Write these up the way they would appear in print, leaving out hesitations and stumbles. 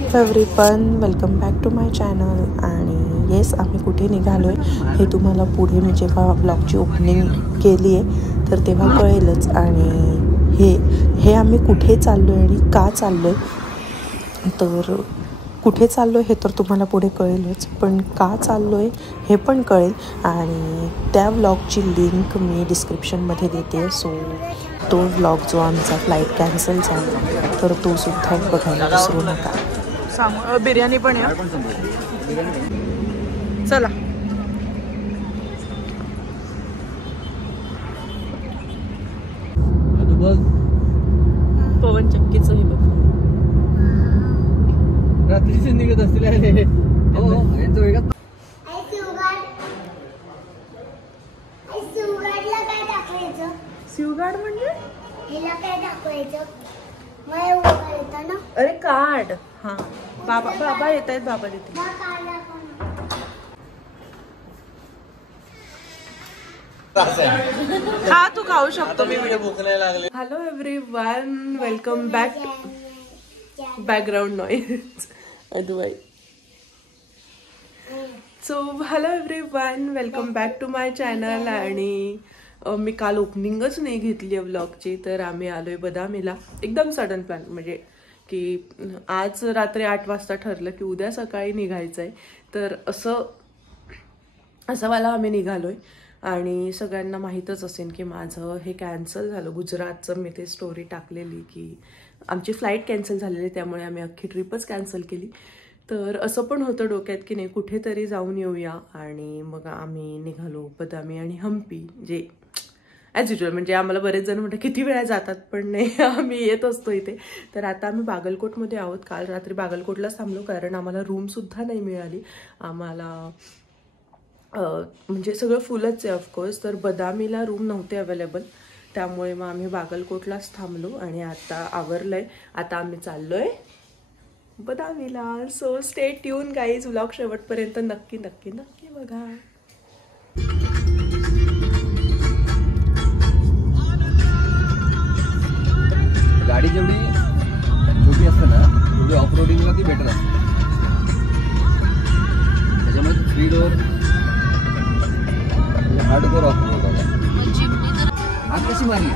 Everyone, welcome back to my channel. आणि yes, आम्ही कुठे निघालो आहे हे तुम्हाला पुढे मी जेव्हा ब्लॉगची ओपनिंग केली आहे तर तेव्हा कळेलच. आणि हे आम्ही कुठे चाललो आहे आणि का चाललो आहे, तर कुठे चाललो आहे हे तर तुम्हाला पुढे कळेलच, पण का चाललो आहे हे पण कळेल. आणि त्या व्लॉगची लिंक मी डिस्क्रिप्शनमध्ये देते. सो तो व्लॉग जो आमचा फ्लाईट कॅन्सल झाला तर तो सुद्धा बघायला विसरू नका. बिर्याणी पण आहे. चला पवन चक्कीचं हे बघ. रात्रीचे निघत असतील. शिवगाड म्हणजे काय दाखवायचं? अरे कार्ड. हा, बाबा येत आहेत. बाबा देते. हा, तू खाऊ शकतो. मी व्हिडिओ भूक नाही लागले. Hello everyone, welcome back. Background noise अदवाई. So hello everyone, welcome back to my channel. आणि मी काल ओपनिंगच नाही घेतली व्लॉगची, तर आम्ही आलोय बदामीला. एकदम सडन प्लॅन, म्हणजे की आज रात्री 8 वाजता ठरलं की उद्या सकाळी निघायचं आहे. तर असं मला आम्ही निघालोय. आणि सगळ्यांना माहीतच असेल की माझं हे कॅन्सल झालं गुजरातचं. मी ते स्टोरी टाकलेली की आमची फ्लाईट कॅन्सल झालेली, त्यामुळे आम्ही अख्खी ट्रिपच कॅन्सल केली. तर असं पण होतं डोक्यात की नाही कुठेतरी जाऊन येऊया. आणि मग आम्ही निघालो बदामी आणि हम्पी, जे ॲज युजल म्हणजे आम्हाला बरेच जण म्हणतात किती वेळा जातात, पण नाही, आम्ही येत असतो इथे. तर आता आम्ही बागलकोटमध्ये आहोत. काल रात्री बागलकोटलाच थांबलो, कारण आम्हाला रूमसुद्धा नाही मिळाली. आम्हाला म्हणजे सगळं फुलच आहे ऑफकोर्स. तर बदामीला रूम नव्हते अवेलेबल, त्यामुळे मग आम्ही बागलकोटलाच थांबलो. आणि आता आवरलंय, आता आम्ही चाललोय बदामीला. So stay tune guys, vlog शेवटपर्यंत नक्की नक्की नक्की बघा. गाडी जेवढी छोटी असते ना तेवढी ऑफ रोडिंगला ती बेटर असते. त्याच्यामुळे 3 डोअर हार्डकोर ऑफ रोड होता. आज कशी मारली?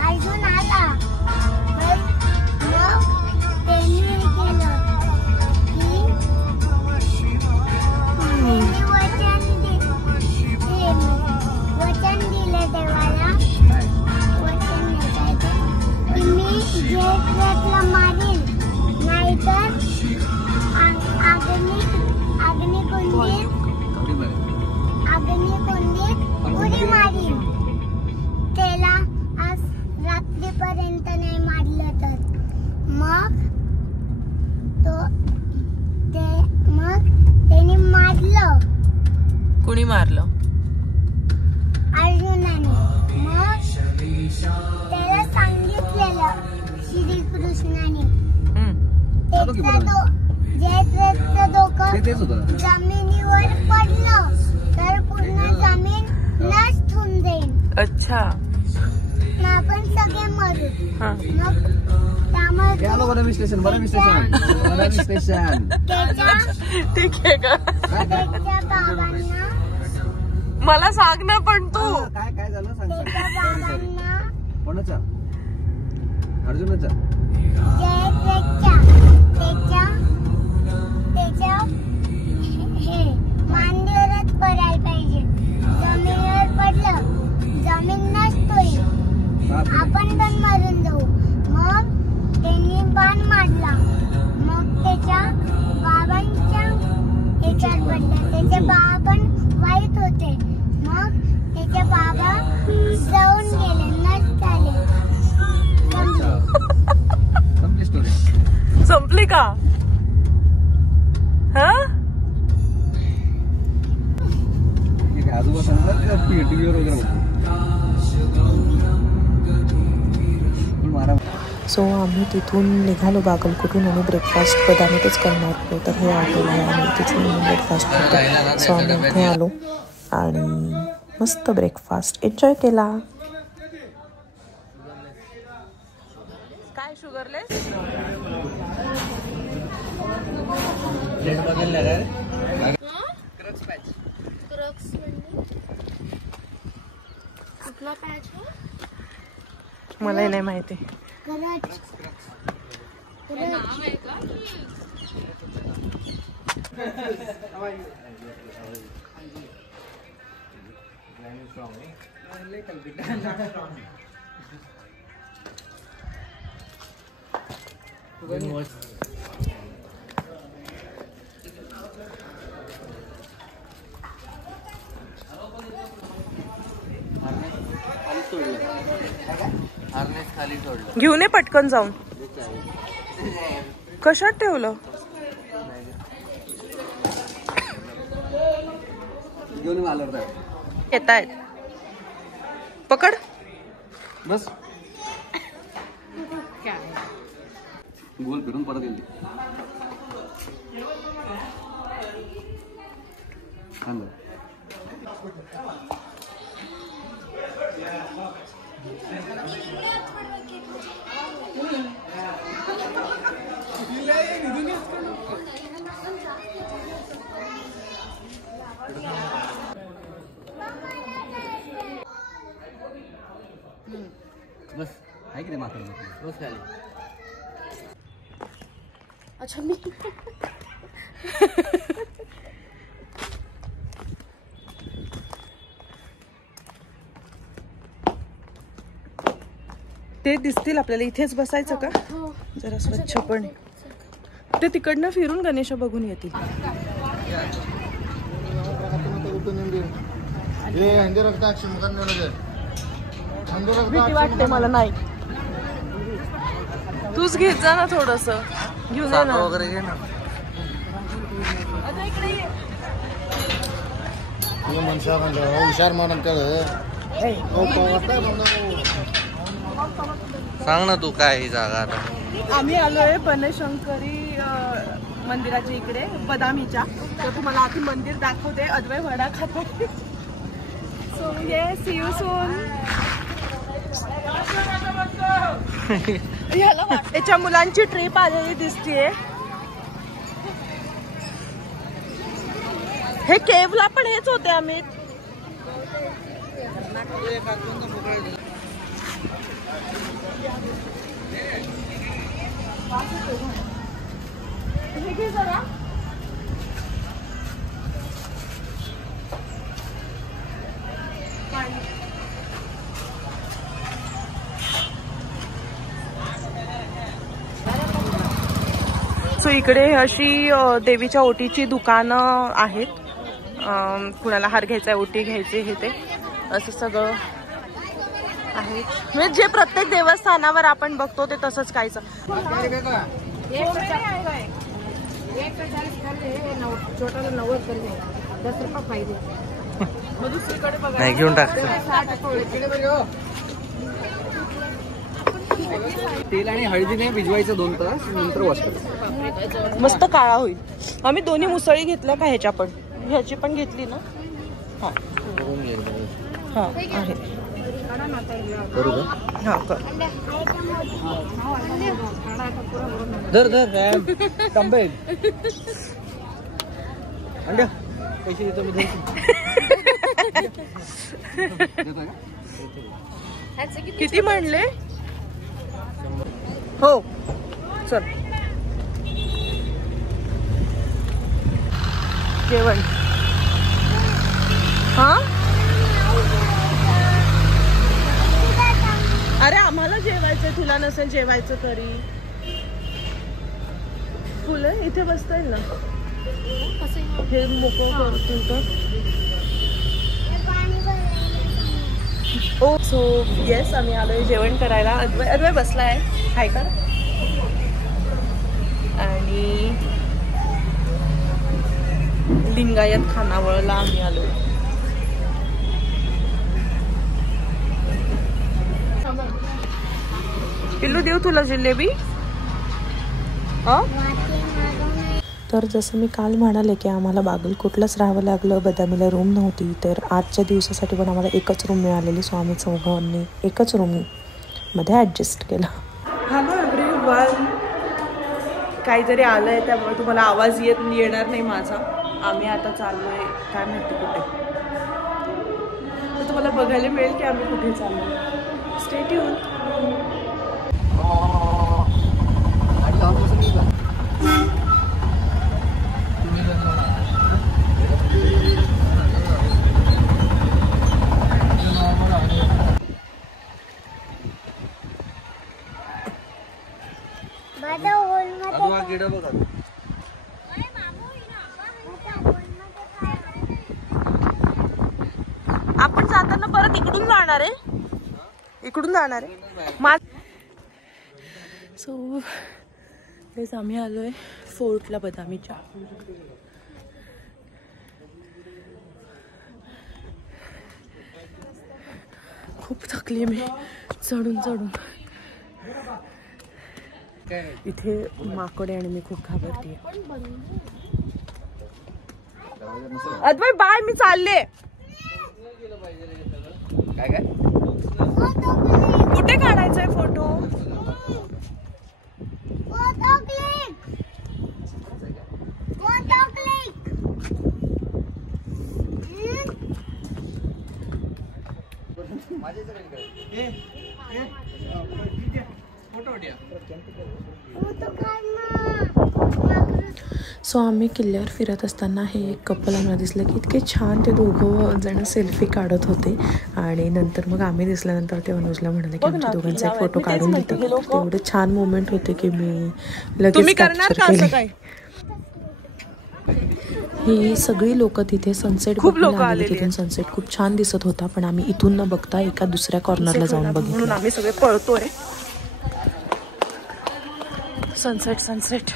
अर्जुन आला. वचन दिलं देवाला, मी मारील, नाहीतर अग्निकुंडीत उडी मारील. त्याला आज रात्रीपर्यंत नाही मारलं तर मग त्याने मारलं. कुणी मारलं? अर्जुनाने. मग त्याला सांगितलेलं श्रीकृष्णाने. जयद्रथचं डोकं जमिनीवर पडलं तर पूर्ण जमीन नष्ट होऊन जाईल. अच्छा, आपण सगळे मरू. मग त्यामुळे ठीक आहे का? त्याच्या बाबांना मला सांग ना. पण तू काय झालं सांग. त्याच्या बाबांना कोणाचा? अर्जुनाचा? त्याच्या हे मांडीवरच पडायला पाहिजे. जमिनीवर पडलं जमीन नष्ट होईल, आपण पण मरून जाऊ. मग त्यांनी बाण मारला. मग त्याच्या बाबांच्या ह्याच्यात पडलं. त्याचे बाबा पण वाईट होते. मग त्याचे बाबा जाऊन गेले, नष्ट झाले. संपली का? हा, आजोबा सांगतात टीव्हीवर वगैरे. सो आम्ही तिथून निघालो बागलकोटून आणि ब्रेकफास्ट बदामीतच करणार होतो. तर हे हॉटेल आहे आणि तिथून ब्रेकफास्ट होतो. सो आम्ही इथे आलो आणि मस्त ब्रेकफास्ट एन्जॉय केला. काय शुगरलेस? कुठला पॅच आहे? मला नाही माहिती. खाली सोडलं. घेऊन ये पटकन जाऊन. कशात ठेवलं? घेऊन आलं येत आहेत. पकड. बस गोल फिरून परत येईल. बस आहे की नाही मात्र बस खाली. अच्छा मी ते दिसतील आपल्याला. इथेच बसायचं का? जरा स्वच्छ पण ते तिकडनं फिरून गणेश बघून येतील. भीती वाटते मला. नाही तूच घेत जा ना थोडस. घेऊन ये ना वगैरे घे ना. हुशार म्हणून सांग ना तू काय ही जागा आता. आम्ही आलोय बनशंकरी मंदिराच्या इकडे बदामीच्या. तर तुम्हाला आधी मंदिर दाखवते. अद्वै वडा खातो. So see you soon. याच्या मुलांची ट्रिप आलेली दिसतीये. हे केवला पण हेच होते आम्ही. हे घे जरा. सो इकडे अशी देवीच्या ओटीची दुकानं आहेत. कुणाला हार घ्यायचा, ओटी घ्यायची, हे ते असं सगळं आहे. म्हणजे जे प्रत्येक देवस्थानावर आपण बघतो ते तसंच कायचं. नाही घेऊन टाक. तेल आणि हळदीने भिजवायचं 2 तास, नंतर वॉश करायचं. मस्त काळा होईल. आम्ही दोन्ही मुसळी घेतल्या का? ह्याच्या पण, ह्याची पण घेतली ना. हा हा आहे. करू का? हा कर. धर धर तांबे अंड्या पैसे देतो मी. किती म्हणले? हो चल. जेवण. हा अरे आम्हाला जेवायचं, तुला नसेल जेवायचं तरी. फुलं इथे बसता येईल ना. हे मोकळं करतील तर. ओ सो येस आम्ही आलोय जेवण करायला. अद्वै बसलाय. हाय कर. आणि लिंगायत खानावळला आम्ही आलोय. पिल्लू देऊ तुला जिलेबी? तर जसं मी काल म्हणाले की आम्हाला बागलकोटलाच राहावं लागलं, बदामीला रूम नव्हती. तर आजच्या दिवसासाठी पण आम्हाला एकच रूम मिळालेली. सो आम्ही चौघांनी एकच रूममध्ये ॲडजस्ट केला. Hello everyone. काहीतरी आलंय त्यामुळे तुम्हाला आवाज येणार नाही माझा. आम्ही आता चाललोय काय माहिती कुठे, तर तुम्हाला बघायला मिळेल की आम्ही कुठे चाललोय. Stay tune. आपण जाताना परत इकडून जाणार आहे, इकडून जाणार आहे. सो तेच आम्ही आलोय फोर्टला बदामीच्या. खूप थकली मी चढून चढून. इथे माकड आहे आणि मी खूप घाबरते. अद्वै बाय, मी चालले. काय काय कुठे काढायचंय फोटो? सो आम्ही किल्ल्यावर फिरत असताना हे एक कपल आम्हाला दिसलं की इतके छान ते दोघं जण सेल्फी काढत होते. आणि नंतर मग आम्ही दिसल्यानंतर ते अनुजला म्हणाले की आमच्या दोघांचा एक फोटो काढून देतात. एवढे छान मोमेंट होते की मी लगेच कॅप्चर केले. ही सगळी लोक तिथे सनसेट बघायला आले. तिथून सनसेट खूप छान दिसत होता, पण आम्ही इथून न बघता एका दुसऱ्या कॉर्नरला जाऊन बघितलं. म्हणून आम्ही सगळे पळतोय. सनसेट सनसेट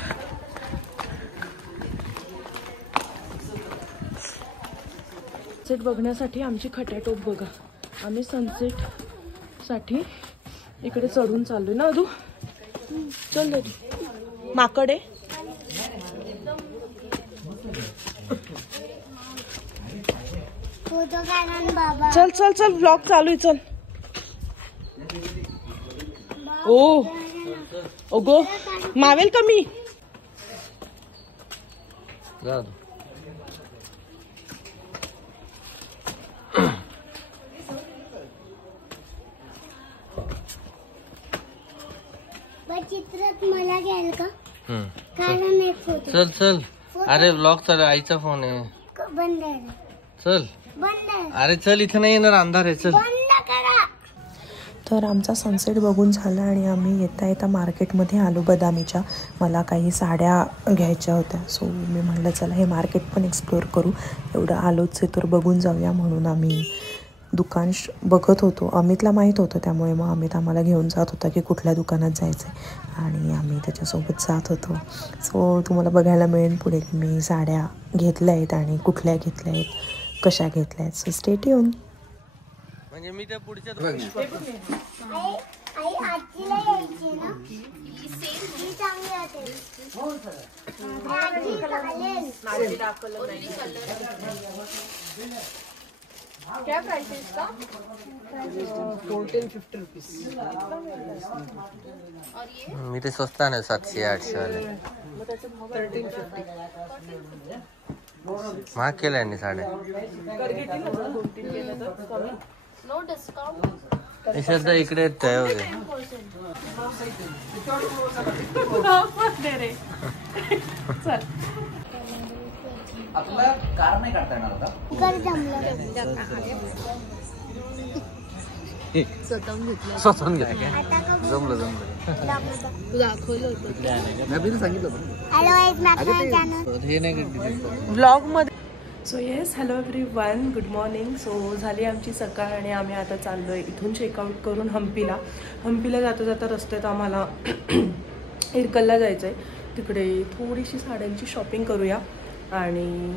सनसेट बघण्यासाठी आमची खट्याटोप बघा. आम्ही सनसेट साठी इकडे चढून चाललोय ना. अदू चल, माकड आहे. चल चल चल, ब्लॉग चालू आहे. चल. ओ ओगो मावेल का मी? चित्रात मला घ्याल का? कारण एक फोटो. चल चल. अरे ब्लॉग चालू, आईचा फोन आहे. बंद आहे. चल बंद आहे. अरे चल, इथं नाही येणार, अंधार आहे. चल. बंद करा. तर आमचा सनसेट बघून झाला आणि आम्ही येता येता मार्केटमध्ये आलो बदामीच्या. मला काही साड्या घ्यायच्या होत्या. सो मी म्हटलं चला हे मार्केट पण एक्सप्लोअर करू. एवढं आलोच आहे तर बघून जाऊया. म्हणून आम्ही दुकान बघत होतो. अमितला माहीत होतं, त्यामुळे मग अमित आम्हाला घेऊन जात होता की कुठल्या दुकानात जायचं आहे आणि आम्ही त्याच्यासोबत जात होतो. सो तुम्हाला बघायला मिळेल पुढे की मी साड्या घेतल्या आहेत आणि कुठल्या घेतल्या आहेत, कशा घेतल्या आहेत. So stay tune. म्हणजे मी त्या पुढच्या आई आजीला यायची ना, ही चांगली असेल. आजी चालेल. क्या प्राइस है इसका? 1450 रुपीस. मी ते स्वस्त आहे 700-800 वाले. महाग केलं यांनी साड्या. No discount. सध्या इकडे तय वगैरे. आपल्याला कार नाही काढता येणार आता. कर जमलं. स्वतःहून घेतलं. आता का जमलं. तू दाखवलं होतं. मी सांगितलं होतं. हॅलो एक माझं चॅनल. हे नाही ब्लॉग मध्ये. So yes, hello everyone, good morning. So झाली आमची सकाळ आणि आम्ही आता चाललोय इथून चेकआउट करून हम्पीला जाता जाता रस्त्यात आम्हाला इरकलला जायचं आहे. तिकडे थोडीशी साड्यांची शॉपिंग करूया आणि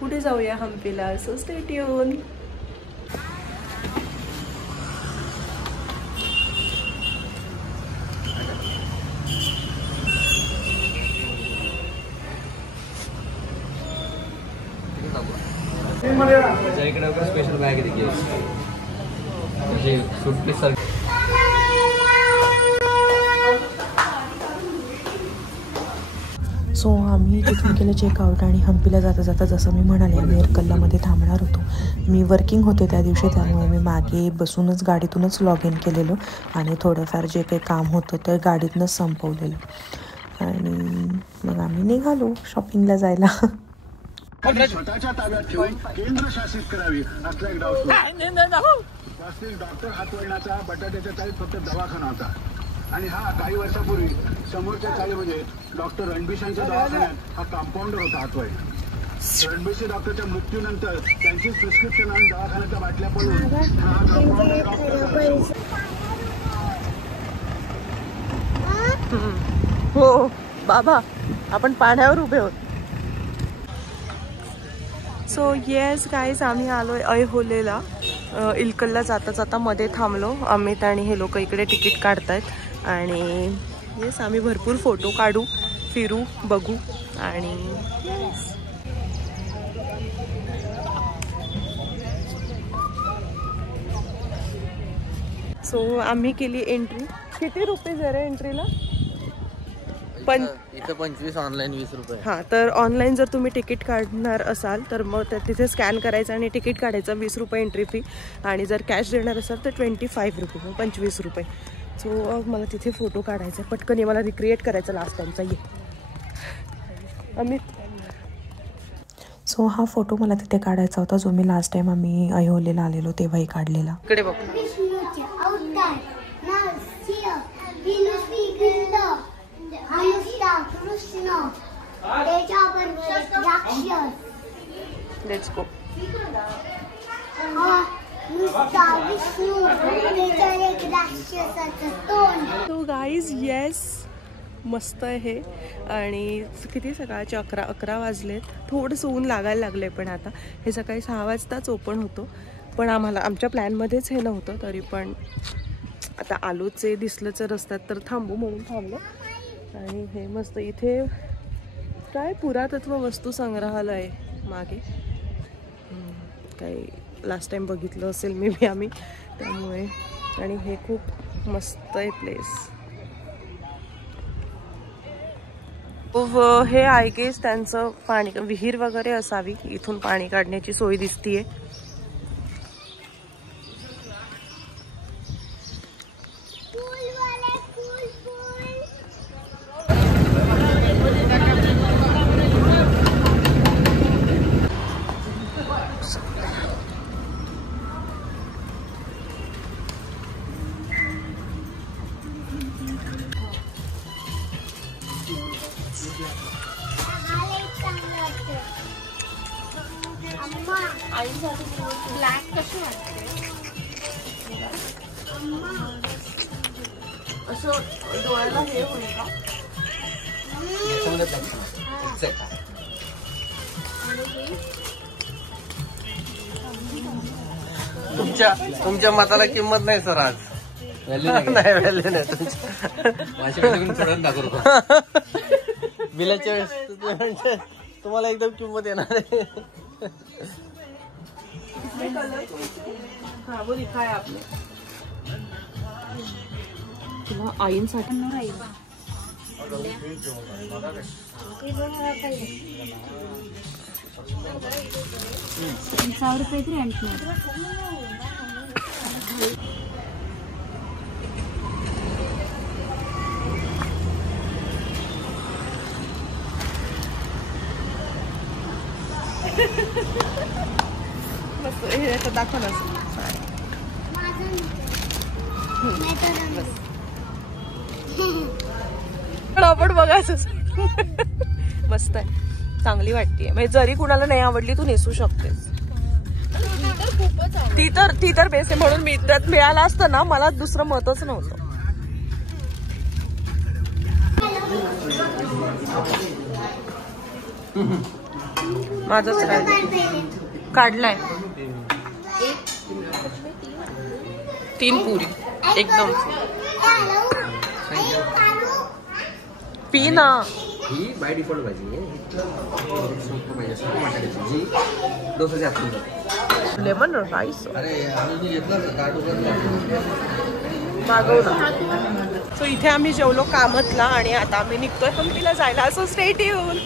पुढे जाऊया हम्पीला. So stay tune. इकडे स्पेशल बॅग आहे देखील, म्हणजे सुटकेस सारखी. सो आम्ही तिथून केलं चेकआउट आणि हम्पीला जाता जाता जसं मी म्हणाले आम्ही एरकल्लामध्ये थांबणार होतो. मी वर्किंग होते त्या दिवशी, त्यामुळे मी मागे बसूनच गाडीतूनच लॉग इन केलेलो आणि थोडंफार जे काही काम होतं ते गाडीतूनच संपवलेलं. आणि मग आम्ही निघालो शॉपिंगला जायला. स्वतःच्या ताब्यात ठेवून केंद्रशासित करावी असला एक डाव सुरू. वास्तविक डॉक्टर हातवळणाचा बटाट्याच्या चाळीत फक्त दवाखाना होता. आणि हा काही वर्षापूर्वी समोरच्या चाळीमध्ये डॉक्टर रणबिशांच्या दवाखान्यात हा कंपाऊंडर होता हातवळ. रणबिशी डॉक्टरच्या मृत्यूनंतर त्यांची प्रिस्क्रिप्शन आणि दवाखान्याच्या बाटल्या पडून हा कंपाऊंडर डॉक्टर. हो बाबा, आपण पाण्यावर उभे आहोत. सो येस गाईज, आम्ही आलोय ऐहोलेला. इलकलला जाता जाता मध्ये थांबलो. अमित आणि हे लोक इकडे तिकीट काढतायत आणि येस आम्ही भरपूर फोटो काढू, फिरू, बघू आणि सो आम्ही केली एंट्री. किती रुपये जरा एंट्रीला? इथं 25, ऑनलाईन 20 रुपये. हां, तर ऑनलाईन जर तुम्ही तिकीट काढणार असाल तर मग तिथे स्कॅन करायचं आणि तिकीट काढायचं, 20 रुपये एंट्री फी. आणि जर कॅश देणार असाल तर 25 रुपये, 25 रुपये. सो मला तिथे फोटो काढायचा पटकन, ये मला रिक्रिएट करायचं लास्ट टाईमचा. ये अमित. सो हा फोटो मला तिथे काढायचा होता जो मी लास्ट टाइम आम्ही ऐहोलेला आलेलो तेव्हाही काढलेला. इकडे बघ. विष्णूचे अवतार नरसिंह विष्णुश्रीगंध अनुष्ठा कृष्ण त्याच्यावर राक्षस. Let's go. नुसता विष्णू त्याच्यावर एक राक्षसाचं तोंड. सो गाईज येस, मस्त आहे. आणि किती सकाळचे 11 वाजलेत. थोडंसं ऊन लागायला लागलं आहे, पण आता हे सकाळी 6 वाजताच ओपन होतो. पण आम्हाला आमच्या प्लॅनमध्येच हे नव्हतं, तरी पण आता आलोच आहे, दिसलंच रस्त्यात तर थांबू म्हणून थांबलो. आणि हे मस्त इथे काय पुरातत्व वस्तू संग्रहालय मागे, काही लास्ट टाइम बघितलं असेल मे बी आम्ही, त्यामुळे. आणि हे खूप मस्त आहे प्लेस. हे आय गेस त्यांचं पाणी विहीर वगैरे असावी, इथून पाणी काढण्याची सोय दिसतीये. ब्लॅक कशी वाटते? असं डोळ्याला हे होईल का? तुमच्या मताला किंमत नाही सर आज. नाही व्हॅल्यू नाही तुमच्या. बिलाच्या वेळेस तुम्हाला एकदम किंमत येणार आहे. हा बोल काय आपलं तुला आईंसाठी 100 रुपये तरी आणणार. मस्त हे आता दाखव ना. आपण बघायचं. मस्त आहे, चांगली वाटते. म्हणजे जरी कुणाला नाही आवडली तू नेसू शकतेस. ती तर बेस आहे, म्हणून मी त्यात मिळाला असतं ना, मला दुसरं मतच नव्हतं. माझंच काढलाय 3 पुरी एकदम. पी ना. ही बाय डिफॉल्ट भाजी आहे. Lemon rice. अरे आम्ही घेतलं मागव ना. सो इथे आम्ही जेवलो कामतला आणि आता आम्ही निघतोय हम्पीला जायला. So stay tune.